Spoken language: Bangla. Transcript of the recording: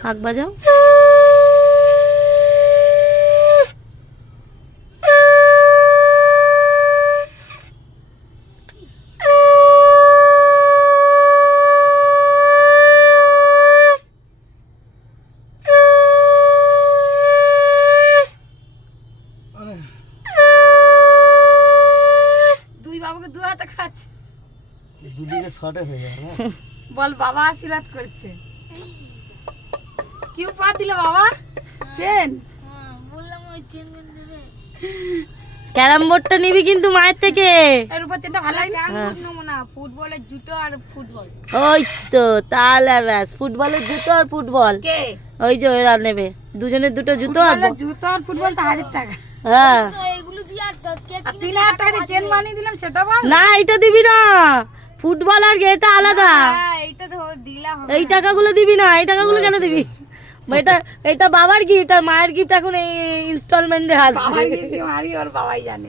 শাক বাজাও। দুই বাবাকে দু হাতে খাচ্ছে, দুদিকে শর্টে হয়ে যাবে না? বল বাবা আশীর্বাদ করছে। কি উপহার দিলে বাবা? চেন। ক্যারাম বোর্ডটা নিবি কিন্তু মায়ের থেকে। এর উপর চেনটা ভালো লাগে না। ফুটবলের জুতো আর ফুটবল। ওই তো তাহলে আর ব্যাস, ফুটবলের জুতো আর ফুটবল। কে? ওই যে ওরা নেবে দুজনের দুটো জুতো আর ফুটবলের জুতো আর ফুটবল তো 1000 টাকা। হ্যাঁ আর 3000 টাকা দিয়ে চেন বানিয়ে দিলাম সেটা বল। না এটা দিবি না, ফুটবল আর এটা আলাদা। এইটা তো দিলা হবে। এই টাকাগুলো দিবি না, এই টাকাগুলো কেন দিবি? এটা এটা বাবার গিফট আর মায়ের গিফট এখন এই ইনস্টলমেন্টে আসবে। বাবার গিফট কি মারি ওর বাবাই জানে।